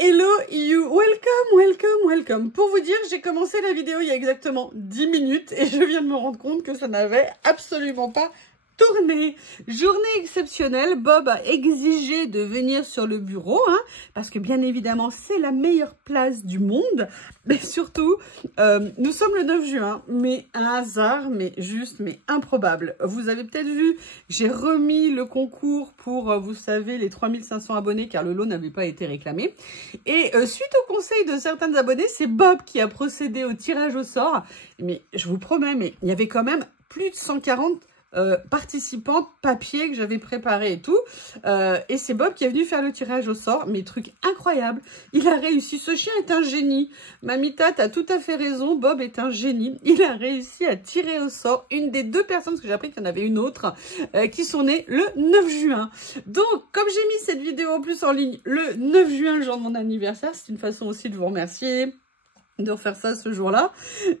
Hello you, welcome. Pour vous dire, j'ai commencé la vidéo il y a exactement 10 minutes et je viens de me rendre compte que ça n'avait absolument pas tourné. Journée exceptionnelle, Bob a exigé de venir sur le bureau, hein, parce que bien évidemment c'est la meilleure place du monde, mais surtout, nous sommes le 9 juin, mais un hasard, mais improbable. Vous avez peut-être vu, j'ai remis le concours pour, vous savez, les 3500 abonnés, car le lot n'avait pas été réclamé. Et suite au conseil de certains abonnés, c'est Bob qui a procédé au tirage au sort. Mais je vous promets, mais il y avait quand même plus de 140 participants papier que j'avais préparé et tout, et c'est Bob qui est venu faire le tirage au sort, mais truc incroyable, il a réussi, ce chien est un génie, Mamita t'as tout à fait raison, Bob est un génie, il a réussi à tirer au sort une des deux personnes, parce que j'ai appris qu'il y en avait une autre, qui sont nées le 9 juin, donc comme j'ai mis cette vidéo en plus en ligne le 9 juin, le jour de mon anniversaire, c'est une façon aussi de vous remercier, de refaire ça ce jour-là.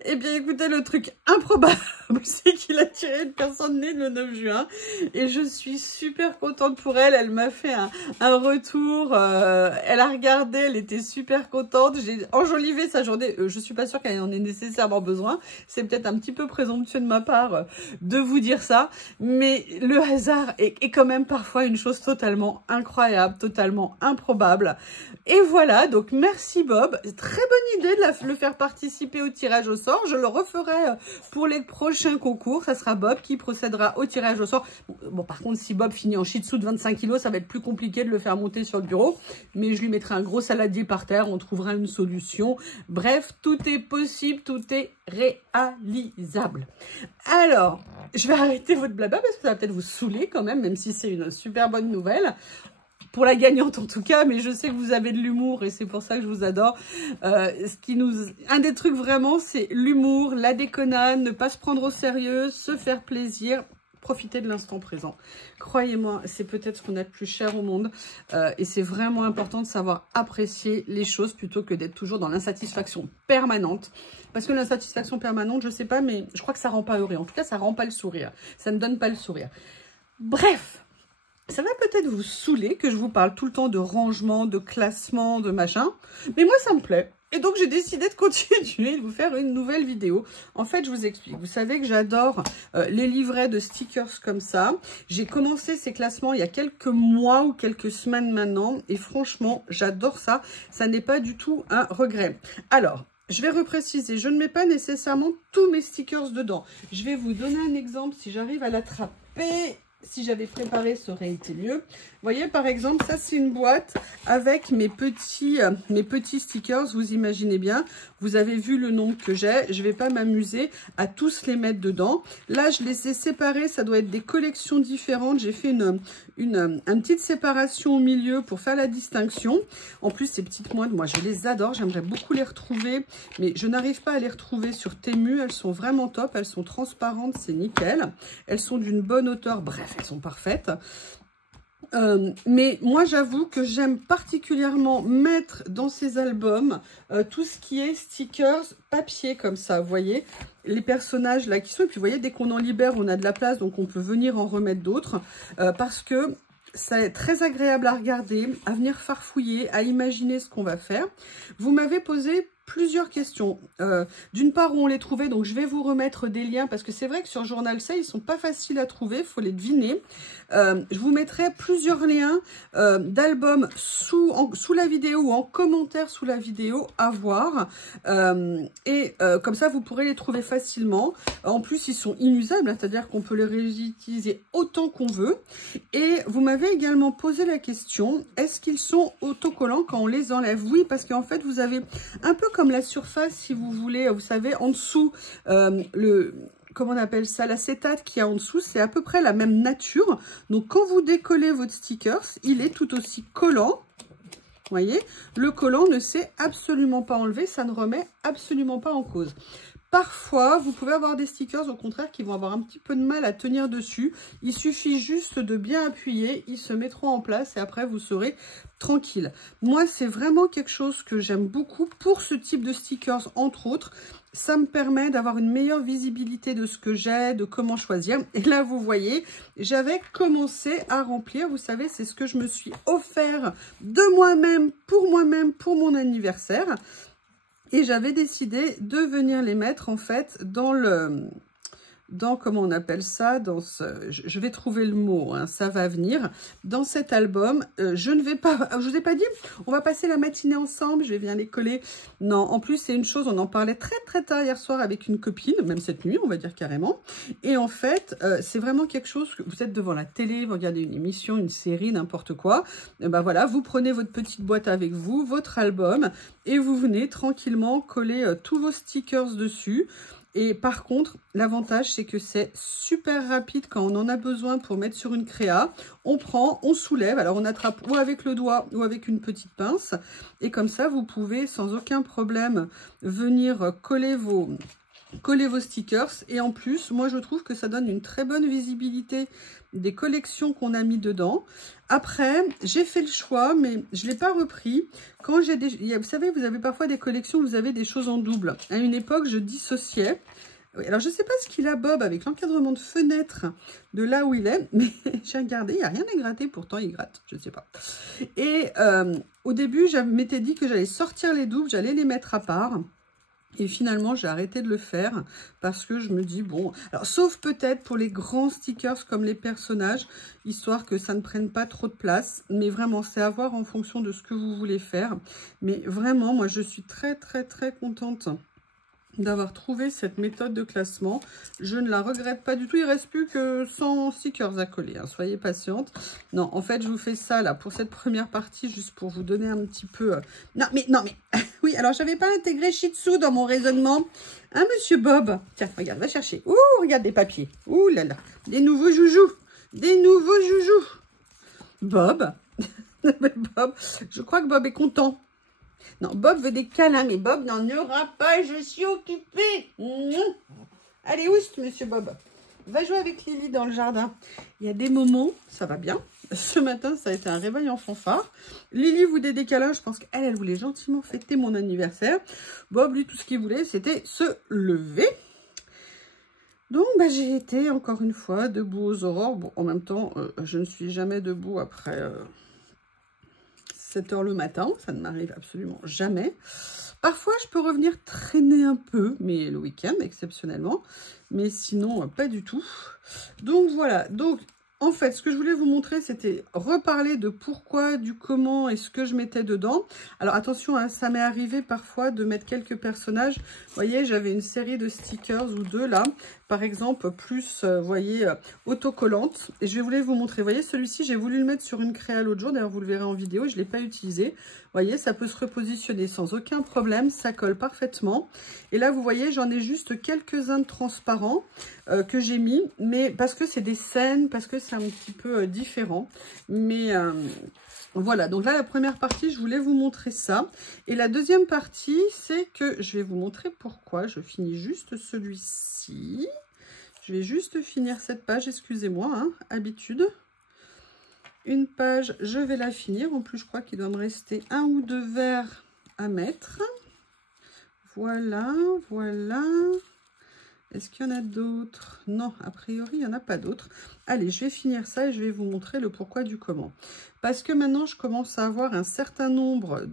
Eh bien, écoutez, le truc improbable, c'est qu'il a tiré une personne née le 9 juin. Et je suis super contente pour elle. Elle m'a fait un retour. Elle a regardé, elle était super contente. J'ai enjolivé sa journée. Je suis pas sûre qu'elle en ait nécessairement besoin. C'est peut-être un petit peu présomptueux de ma part de vous dire ça. Mais le hasard est quand même parfois une chose totalement incroyable, totalement improbable. Et voilà, donc merci Bob. Très bonne idée de le faire participer au tirage au sort. Je le referai pour les prochains concours. Ça sera Bob qui procédera au tirage au sort. Bon, par contre, si Bob finit en shih tzu de 25 kg, ça va être plus compliqué de le faire monter sur le bureau. Mais je lui mettrai un gros saladier par terre. On trouvera une solution. Bref, tout est possible, tout est réalisable. Alors, je vais arrêter votre blabla parce que ça va peut-être vous saouler quand même si c'est une super bonne nouvelle. Pour la gagnante en tout cas, mais je sais que vous avez de l'humour et c'est pour ça que je vous adore. Un des trucs vraiment, c'est l'humour, la déconnade, ne pas se prendre au sérieux, se faire plaisir, profiter de l'instant présent. Croyez-moi, c'est peut-être ce qu'on a de plus cher au monde et c'est vraiment important de savoir apprécier les choses plutôt que d'être toujours dans l'insatisfaction permanente. Parce que l'insatisfaction permanente, je sais pas, mais je crois que ça rend pas heureux. En tout cas, ça rend pas le sourire. Ça ne donne pas le sourire. Bref. Ça va peut-être vous saouler que je vous parle tout le temps de rangement, de classement, de machin. Mais moi, ça me plaît. Et donc, j'ai décidé de continuer de vous faire une nouvelle vidéo. En fait, je vous explique. Vous savez que j'adore les livrets de stickers comme ça. J'ai commencé ces classements il y a quelques mois ou quelques semaines maintenant. Et franchement, j'adore ça. Ça n'est pas du tout un regret. Alors, je vais repréciser. Je ne mets pas nécessairement tous mes stickers dedans. Je vais vous donner un exemple si j'arrive à l'attraper. Si j'avais préparé, ça aurait été mieux. Vous voyez, par exemple, ça, c'est une boîte avec mes petits stickers. Vous imaginez bien. Vous avez vu le nombre que j'ai. Je ne vais pas m'amuser à tous les mettre dedans. Là, je les ai séparés. Ça doit être des collections différentes. J'ai fait une petite séparation au milieu pour faire la distinction. En plus, ces petites moines, moi, je les adore. J'aimerais beaucoup les retrouver. Mais je n'arrive pas à les retrouver sur Temu. Elles sont vraiment top. Elles sont transparentes. C'est nickel. Elles sont d'une bonne hauteur. Bref, elles sont parfaites. Mais moi, j'avoue que j'aime particulièrement mettre dans ces albums tout ce qui est stickers papier comme ça, vous voyez, les personnages là qui sont, et puis vous voyez, dès qu'on en libère, on a de la place, donc on peut venir en remettre d'autres, parce que c'est très agréable à regarder, à venir farfouiller, à imaginer ce qu'on va faire. Vous m'avez posé plusieurs questions. D'une part, où on les trouvait, donc je vais vous remettre des liens parce que c'est vrai que sur Journal Sale, ils sont pas faciles à trouver, il faut les deviner. Je vous mettrai plusieurs liens d'albums sous la vidéo ou en commentaire sous la vidéo à voir. Comme ça, vous pourrez les trouver facilement. En plus, ils sont inusables, c'est-à-dire qu'on peut les réutiliser autant qu'on veut. Et vous m'avez également posé la question, est-ce qu'ils sont autocollants quand on les enlève? Oui, parce qu'en fait, vous avez un peu comme la surface, si vous voulez, vous savez, en dessous, comment on appelle ça, l'acétate qu'il y a en dessous, c'est à peu près la même nature. Donc, quand vous décollez votre sticker, il est tout aussi collant. Vous voyez, le collant ne s'est absolument pas enlevé, ça ne remet absolument pas en cause. Parfois, vous pouvez avoir des stickers, au contraire, qui vont avoir un petit peu de mal à tenir dessus. Il suffit juste de bien appuyer, ils se mettront en place et après, vous serez tranquille. Moi, c'est vraiment quelque chose que j'aime beaucoup pour ce type de stickers, entre autres. Ça me permet d'avoir une meilleure visibilité de ce que j'ai, de comment choisir. Et là, vous voyez, j'avais commencé à remplir. Vous savez, c'est ce que je me suis offert de moi-même, pour mon anniversaire. Et j'avais décidé de venir les mettre en fait comment on appelle ça, je vais trouver le mot, hein, ça va venir, dans cet album. Je ne vais pas, je vous ai pas dit, on va passer la matinée ensemble, je vais venir les coller. Non, en plus c'est une chose, on en parlait très tard hier soir avec une copine, même cette nuit, on va dire carrément. Et en fait, c'est vraiment quelque chose que vous êtes devant la télé, vous regardez une émission, une série, n'importe quoi. Et ben voilà, vous prenez votre petite boîte avec vous, votre album, et vous venez tranquillement coller tous vos stickers dessus. Et par contre, l'avantage, c'est que c'est super rapide quand on en a besoin pour mettre sur une créa. On prend, on soulève, alors on attrape ou avec le doigt ou avec une petite pince. Et comme ça, vous pouvez sans aucun problème venir coller vos stickers. Et en plus, moi, je trouve que ça donne une très bonne visibilité des collections qu'on a mis dedans. Après, j'ai fait le choix, mais je ne l'ai pas repris. Quand j'ai vous savez, vous avez parfois des collections où vous avez des choses en double. À une époque, je dissociais. Alors, je ne sais pas ce qu'il a, Bob, avec l'encadrement de fenêtre de là où il est, mais j'ai regardé, il n'y a rien à gratter, pourtant il gratte, je ne sais pas. Et au début, je m'étais dit que j'allais sortir les doubles, j'allais les mettre à part. Et finalement, j'ai arrêté de le faire parce que je me dis, bon... Alors, sauf peut-être pour les grands stickers comme les personnages, histoire que ça ne prenne pas trop de place. Mais vraiment, c'est à voir en fonction de ce que vous voulez faire. Mais vraiment, moi, je suis très contente d'avoir trouvé cette méthode de classement. Je ne la regrette pas du tout. Il ne reste plus que 100 stickers à coller, hein. Soyez patiente. Non, en fait, je vous fais ça là pour cette première partie, juste pour vous donner un petit peu... Non, mais... Oui, alors, j'avais pas intégré Shih Tzu dans mon raisonnement. Hein, monsieur Bob? Tiens, regarde, va chercher. Ouh, regarde des papiers. Ouh là là. Des nouveaux joujoux. Des nouveaux joujoux. Bob. Bob. Je crois que Bob est content. Non, Bob veut des câlins, mais Bob n'en aura pas, je suis occupée. Allez, oust, monsieur Bob. Va jouer avec Lily dans le jardin. Il y a des moments, ça va bien. Ce matin, ça a été un réveil en fanfare. Lily voulait des câlins, je pense qu'elle voulait gentiment fêter mon anniversaire. Bob, lui, tout ce qu'il voulait, c'était se lever. Donc, bah, j'ai été, encore une fois, debout aux aurores. Bon, en même temps, je ne suis jamais debout après... 7 h le matin, ça ne m'arrive absolument jamais. Parfois, je peux revenir traîner un peu, mais le week-end, exceptionnellement. Mais sinon, pas du tout. Donc, voilà. Donc, en fait, ce que je voulais vous montrer, c'était reparler de pourquoi, du comment et ce que je mettais dedans. Alors, attention, hein, ça m'est arrivé parfois de mettre quelques personnages. Vous voyez, j'avais une série de stickers ou deux, là. Par exemple, plus, vous voyez, autocollante. Et je voulais vous montrer. Vous voyez, celui-ci, j'ai voulu le mettre sur une créa l'autre jour. D'ailleurs, vous le verrez en vidéo. Je ne l'ai pas utilisé. Vous voyez, ça peut se repositionner sans aucun problème. Ça colle parfaitement. Et là, vous voyez, j'en ai juste quelques-uns de transparents que j'ai mis. Mais parce que c'est des scènes, parce que c'est un petit peu différent. Mais... voilà, donc là, la première partie, je voulais vous montrer ça. Et la deuxième partie, c'est que je vais vous montrer pourquoi. Je finis juste celui-ci. Je vais juste finir cette page, excusez-moi, hein, habitude. Une page, je vais la finir. En plus, je crois qu'il doit me rester un ou deux vers à mettre. Voilà, voilà. Est-ce qu'il y en a d'autres? Non, a priori, il n'y en a pas d'autres. Allez, je vais finir ça et je vais vous montrer le pourquoi du comment. Parce que maintenant, je commence à avoir un certain nombre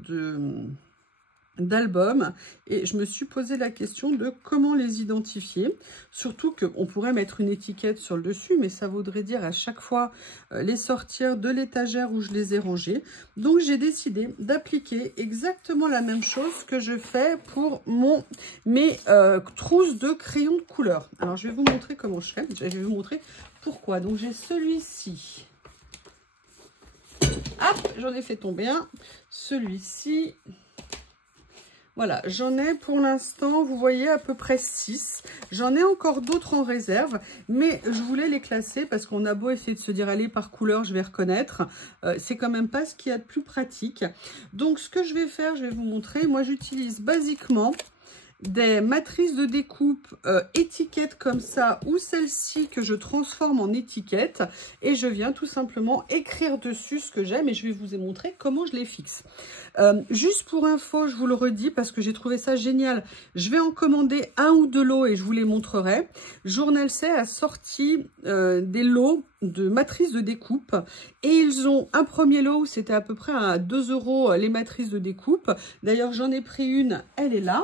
d'albums et je me suis posé la question de comment les identifier. Surtout qu'on pourrait mettre une étiquette sur le dessus, mais ça voudrait dire à chaque fois les sortir de l'étagère où je les ai rangés. Donc, j'ai décidé d'appliquer exactement la même chose que je fais pour mes trousses de crayons de couleur. Alors, je vais vous montrer comment je fais. Je vais vous montrer pourquoi. Donc, j'ai celui-ci. Hop, j'en ai fait tomber un. Celui-ci. Voilà, j'en ai pour l'instant, vous voyez, à peu près 6. J'en ai encore d'autres en réserve, mais je voulais les classer parce qu'on a beau essayer de se dire, allez, par couleur, je vais reconnaître. C'est quand même pas ce qu'il y a de plus pratique. Donc, ce que je vais faire, je vais vous montrer. Moi, j'utilise basiquement des matrices de découpe étiquettes comme ça ou celle-ci que je transforme en étiquette et je viens tout simplement écrire dessus ce que j'aime et je vais vous montrer comment je les fixe. Juste pour info, je vous le redis parce que j'ai trouvé ça génial, je vais en commander un ou deux lots et je vous les montrerai. Journal C a sorti des lots de matrices de découpe et ils ont un premier lot où c'était à peu près à 2 € les matrices de découpe. D'ailleurs j'en ai pris une, elle est là.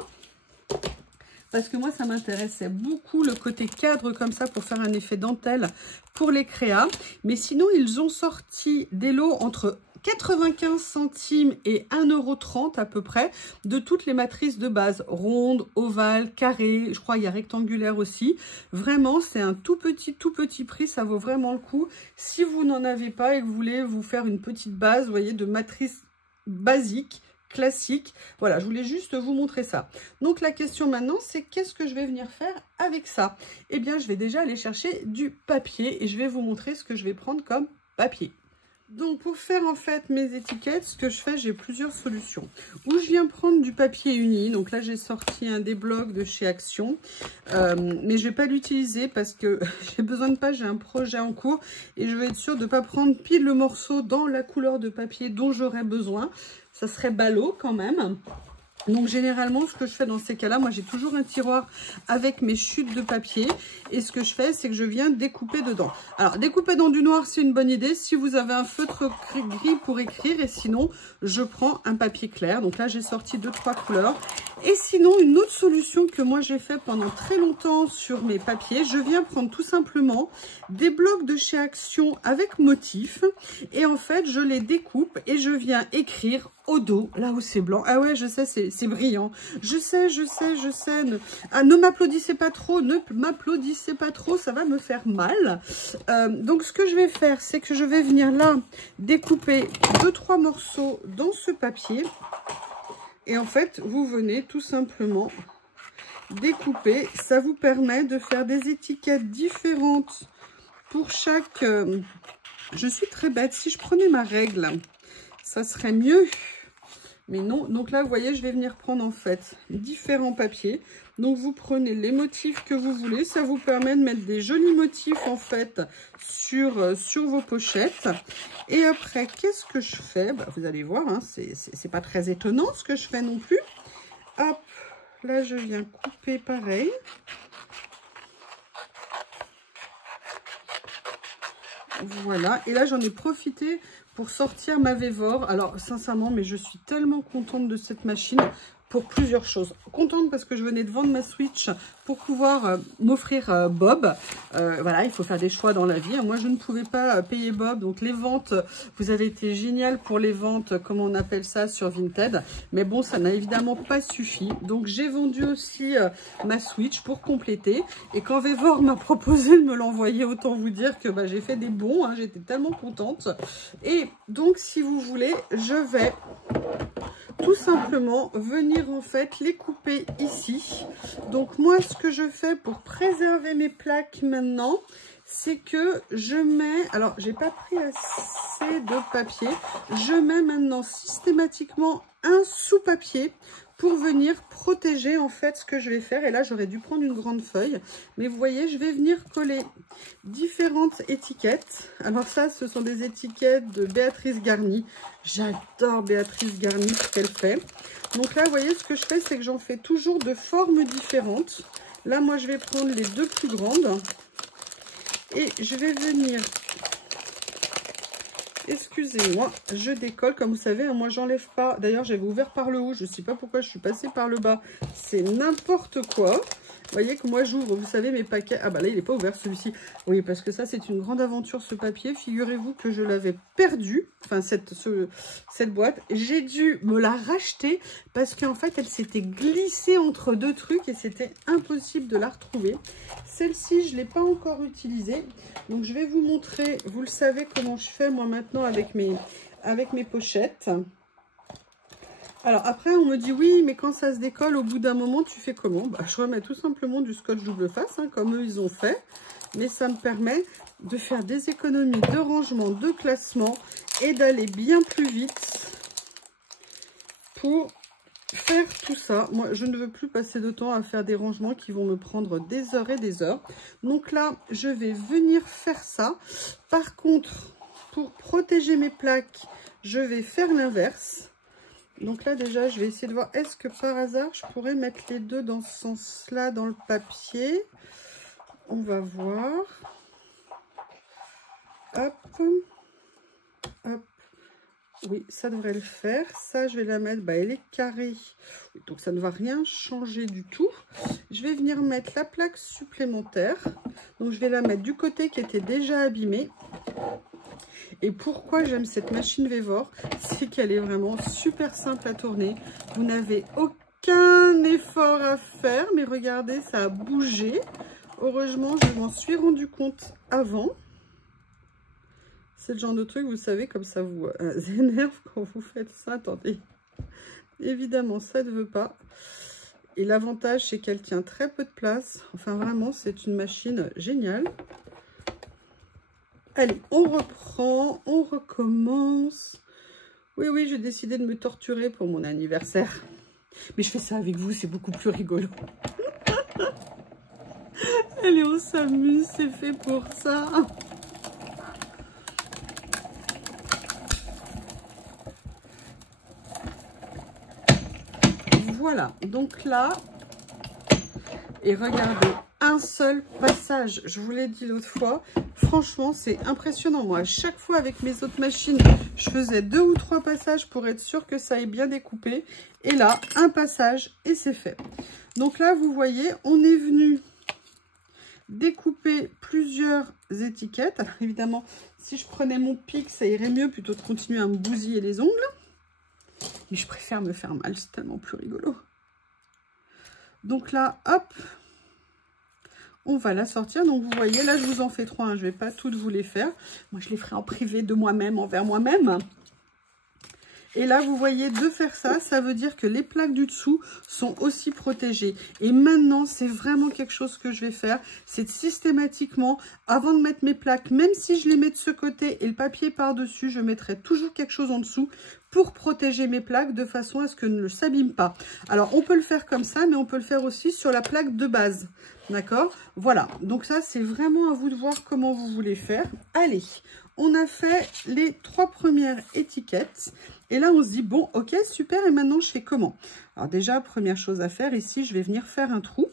Parce que moi, ça m'intéressait beaucoup le côté cadre comme ça pour faire un effet dentelle pour les créas. Mais sinon, ils ont sorti des lots entre 95 centimes et 1,30 € à peu près de toutes les matrices de base. Ronde, ovale, carré, je crois il y a rectangulaire aussi. Vraiment, c'est un tout petit prix. Ça vaut vraiment le coup. Si vous n'en avez pas et que vous voulez vous faire une petite base, vous voyez, de matrice basique, classique. Voilà, je voulais juste vous montrer ça. Donc la question maintenant, c'est qu'est-ce que je vais venir faire avec ça? Eh bien, je vais déjà aller chercher du papier et je vais vous montrer ce que je vais prendre comme papier. Donc pour faire en fait mes étiquettes, ce que je fais, j'ai plusieurs solutions. Ou je viens prendre du papier uni, donc là j'ai sorti un débloc de chez Action, mais je vais pas l'utiliser parce que j'ai besoin de pages, j'ai un projet en cours et je veux être sûre de ne pas prendre pile le morceau dans la couleur de papier dont j'aurais besoin. Ça serait ballot quand même. Donc généralement ce que je fais dans ces cas-là, moi j'ai toujours un tiroir avec mes chutes de papier et ce que je fais c'est que je viens découper dedans. Alors découper dans du noir c'est une bonne idée si vous avez un feutre gris pour écrire et sinon je prends un papier clair. Donc là j'ai sorti 2-3 couleurs et sinon une autre solution que moi j'ai fait pendant très longtemps sur mes papiers, je viens prendre tout simplement des blocs de chez Action avec motif et en fait je les découpe et je viens écrire au dos, là où c'est blanc. Ah ouais, je sais, c'est brillant. Je sais. Ne m'applaudissez pas trop, ça va me faire mal. Donc, ce que je vais faire, c'est que je vais venir là découper 2-3 morceaux dans ce papier. Et en fait, vous venez tout simplement découper. Ça vous permet de faire des étiquettes différentes pour chaque... Je suis très bête. Si je prenais ma règle... ça serait mieux, mais non. Donc là, vous voyez, je vais venir prendre en fait différents papiers. Donc vous prenez les motifs que vous voulez. Ça vous permet de mettre des jolis motifs en fait sur vos pochettes. Et après, qu'est-ce que je fais? Vous allez voir, hein, c'est pas très étonnant ce que je fais non plus. Hop, là je viens couper pareil. Voilà, et là j'en ai profité pour sortir ma Vévore. Alors sincèrement, mais je suis tellement contente de cette machine pour plusieurs choses. Contente parce que je venais de vendre ma Switch pour pouvoir m'offrir Bob. Voilà, il faut faire des choix dans la vie. Moi, je ne pouvais pas payer Bob. Donc, les ventes, vous avez été génial pour les ventes, comme on appelle ça, sur Vinted. Mais bon, ça n'a évidemment pas suffi. Donc, j'ai vendu aussi ma Switch pour compléter. Et quand Vévore m'a proposé de me l'envoyer, autant vous dire que j'ai fait des bons. Hein, j'étais tellement contente. Et donc, si vous voulez, je vais... tout simplement venir en fait les couper ici. Donc moi ce que je fais pour préserver mes plaques maintenant, c'est que je mets, alors j'ai pas pris assez de papier, je mets maintenant systématiquement un sous-papier pour venir protéger en fait ce que je vais faire. Et là j'aurais dû prendre une grande feuille, mais vous voyez, je vais venir coller différentes étiquettes. Alors ça, ce sont des étiquettes de Béatrice Garny. J'adore Béatrice Garny, ce qu'elle fait. Donc là, vous voyez, ce que je fais, c'est que j'en fais toujours de formes différentes. Là, moi, je vais prendre les deux plus grandes et je vais venir... Excusez-moi, je décolle. Comme vous savez, moi, j'enlève pas. D'ailleurs, j'avais ouvert par le haut. Je ne sais pas pourquoi je suis passée par le bas. C'est n'importe quoi. Vous voyez que moi, j'ouvre, vous savez, mes paquets. Ah bah là, il n'est pas ouvert, celui-ci. Oui, parce que ça, c'est une grande aventure, ce papier. Figurez-vous que je l'avais perdu. Enfin, cette boîte. J'ai dû me la racheter parce qu'en fait, elle s'était glissée entre deux trucs et c'était impossible de la retrouver. Celle-ci, je ne l'ai pas encore utilisée. Donc, je vais vous montrer. Vous le savez comment je fais, moi, maintenant, avec mes pochettes. Alors après on me dit oui mais quand ça se décolle au bout d'un moment tu fais comment? Je remets tout simplement du scotch double face hein, comme eux ils ont fait, mais ça me permet de faire des économies de rangement, de classement et d'aller bien plus vite pour faire tout ça. Moi, je ne veux plus passer de temps à faire des rangements qui vont me prendre des heures et des heures. Donc là, je vais venir faire ça. Par contre, pour protéger mes plaques, je vais faire l'inverse. Donc là, déjà, je vais essayer de voir, est-ce que par hasard, je pourrais mettre les deux dans ce sens-là, dans le papier. On va voir. Hop. Hop. Oui, ça devrait le faire. Ça, je vais la mettre, bah, elle est carrée. Donc, ça ne va rien changer du tout. Je vais venir mettre la plaque supplémentaire. Donc, je vais la mettre du côté qui était déjà abîmé. Et pourquoi j'aime cette machine Vévore, c'est qu'elle est vraiment super simple à tourner. Vous n'avez aucun effort à faire, mais regardez, ça a bougé. Heureusement, je m'en suis rendu compte avant. C'est le genre de truc, vous savez, comme ça vous énerve quand vous faites ça. Attendez, évidemment, ça ne veut pas. Et l'avantage, c'est qu'elle tient très peu de place. Enfin, vraiment, c'est une machine géniale. Allez, on reprend, on recommence. Oui, oui, j'ai décidé de me torturer pour mon anniversaire. Mais je fais ça avec vous, c'est beaucoup plus rigolo. Allez, on s'amuse, c'est fait pour ça. Voilà, donc là, et regardez, un seul passage, je vous l'ai dit l'autre fois, franchement c'est impressionnant. Moi à chaque fois avec mes autres machines, je faisais 2 ou 3 passages pour être sûr que ça ait bien découpé, et là un passage et c'est fait. Donc là vous voyez, on est venu découper plusieurs étiquettes. Alors évidemment, si je prenais mon pic, ça irait mieux plutôt de continuer à me bousiller les ongles, mais je préfère me faire mal, c'est tellement plus rigolo. Donc là, hop, on va la sortir. Donc vous voyez, là je vous en fais 3, hein. Je ne vais pas toutes vous les faire. Moi je les ferai en privé de moi-même, envers moi-même. Et là vous voyez, de faire ça, ça veut dire que les plaques du dessous sont aussi protégées. Et maintenant c'est vraiment quelque chose que je vais faire. C'est systématiquement, avant de mettre mes plaques, même si je les mets de ce côté et le papier par-dessus, je mettrai toujours quelque chose en dessous pour protéger mes plaques de façon à ce que ne s'abîme pas. Alors on peut le faire comme ça, mais on peut le faire aussi sur la plaque de base. D'accord? Voilà, donc ça c'est vraiment à vous de voir comment vous voulez faire. Allez, on a fait les 3 premières étiquettes. Et là on se dit, bon ok super, et maintenant je fais comment? Alors déjà, première chose à faire, ici je vais venir faire un trou.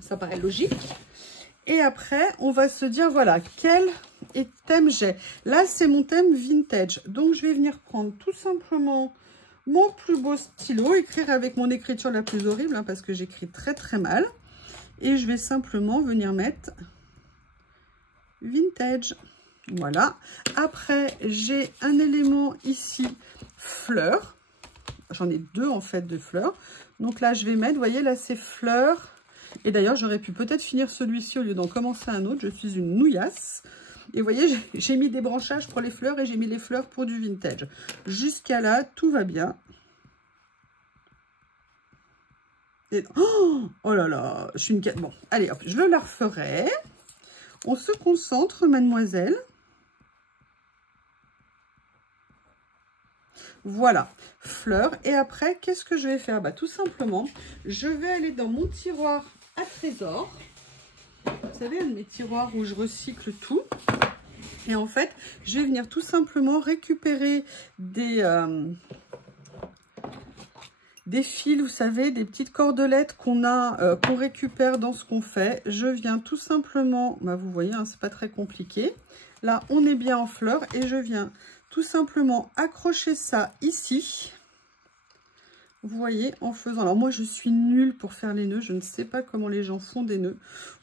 Ça paraît logique. Et après, on va se dire, voilà, quel thème j'ai. Là, c'est mon thème vintage. Donc, je vais venir prendre tout simplement mon plus beau stylo, écrire avec mon écriture la plus horrible, hein, parce que j'écris très très mal. Et je vais simplement venir mettre vintage. Voilà. Après, j'ai un élément ici, fleurs. J'en ai 2 en fait de fleurs. Donc là, je vais mettre, vous voyez, là, c'est fleurs. Et d'ailleurs, j'aurais pu peut-être finir celui-ci au lieu d'en commencer un autre. Je suis une nouillasse. Et vous voyez, j'ai mis des branchages pour les fleurs et j'ai mis les fleurs pour du vintage. Jusqu'à là, tout va bien. Et... oh là là, je suis une... Bon, allez, hop, je la referai. On se concentre, mademoiselle. Voilà, fleurs. Et après, qu'est-ce que je vais faire? Bah, tout simplement, je vais aller dans mon tiroir à trésor. Vous savez, un de mes tiroirs où je recycle tout. Et en fait, je vais venir tout simplement récupérer des fils, vous savez, des petites cordelettes qu'on a, qu'on récupère dans ce qu'on fait. Je viens tout simplement, bah, vous voyez, hein, c'est pas très compliqué. Là, on est bien en fleurs et je viens tout simplement accrocher ça ici. Vous voyez, en faisant... Alors moi, je suis nulle pour faire les nœuds. Je ne sais pas comment les gens font des nœuds.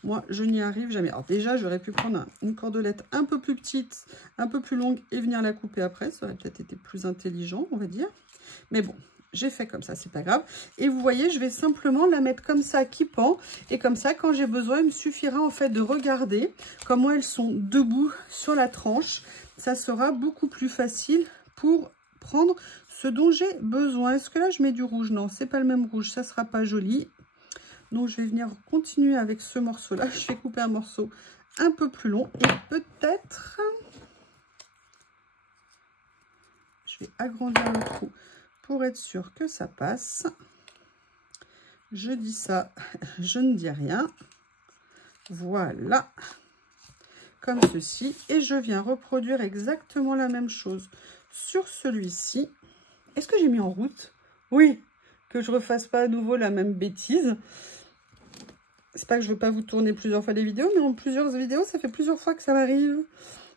Moi, je n'y arrive jamais. Alors déjà, j'aurais pu prendre une cordelette un peu plus petite, un peu plus longue et venir la couper après. Ça aurait peut-être été plus intelligent, on va dire. Mais bon, j'ai fait comme ça, c'est pas grave. Et vous voyez, je vais simplement la mettre comme ça, qui pend. Et comme ça, quand j'ai besoin, il me suffira en fait de regarder comment elles sont debout sur la tranche. Ça sera beaucoup plus facile pour prendre ce dont j'ai besoin. Est-ce que là je mets du rouge? Non, c'est pas le même rouge, ça sera pas joli. Donc je vais venir continuer avec ce morceau là. Je vais couper un morceau un peu plus long et peut-être je vais agrandir le trou pour être sûr que ça passe, je dis ça, je ne dis rien. Voilà, comme ceci. Et je viens reproduire exactement la même chose sur celui-ci. Est-ce que j'ai mis en route? Oui, que je refasse pas à nouveau la même bêtise. C'est pas que je veux pas vous tourner plusieurs fois les vidéos, mais en plusieurs vidéos, ça fait plusieurs fois que ça m'arrive.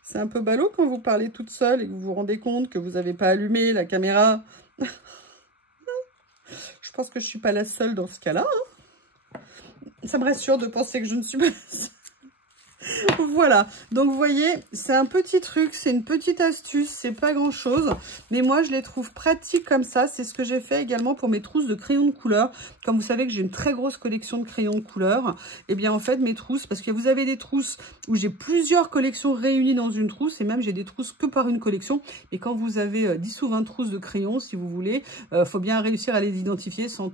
C'est un peu ballot quand vous parlez toute seule et que vous vous rendez compte que vous n'avez pas allumé la caméra. Je pense que je suis pas la seule dans ce cas-là. Hein. Ça me rassure de penser que je ne suis pas la seule. Voilà, donc vous voyez, c'est un petit truc, c'est une petite astuce, c'est pas grand chose, mais moi je les trouve pratiques comme ça. C'est ce que j'ai fait également pour mes trousses de crayons de couleur. Comme vous savez que j'ai une très grosse collection de crayons de couleur, et bien en fait mes trousses, parce que vous avez des trousses où j'ai plusieurs collections réunies dans une trousse, et même j'ai des trousses que par une collection, et quand vous avez 10 ou 20 trousses de crayons, si vous voulez, faut bien réussir à les identifier sans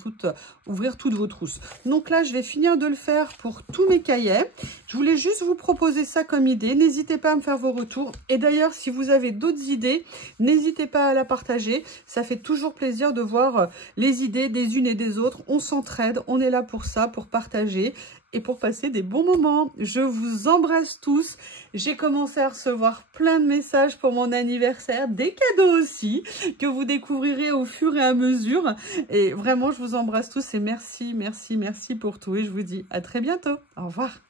ouvrir toutes vos trousses. Donc là je vais finir de le faire pour tous mes cahiers. Je voulais juste vous proposer ça comme idée. N'hésitez pas à me faire vos retours. Et d'ailleurs, si vous avez d'autres idées, n'hésitez pas à la partager. Ça fait toujours plaisir de voir les idées des unes et des autres. On s'entraide, on est là pour ça, pour partager et pour passer des bons moments. Je vous embrasse tous. J'ai commencé à recevoir plein de messages pour mon anniversaire, des cadeaux aussi, que vous découvrirez au fur et à mesure. Et vraiment, je vous embrasse tous et merci, merci, merci pour tout. Et je vous dis à très bientôt. Au revoir.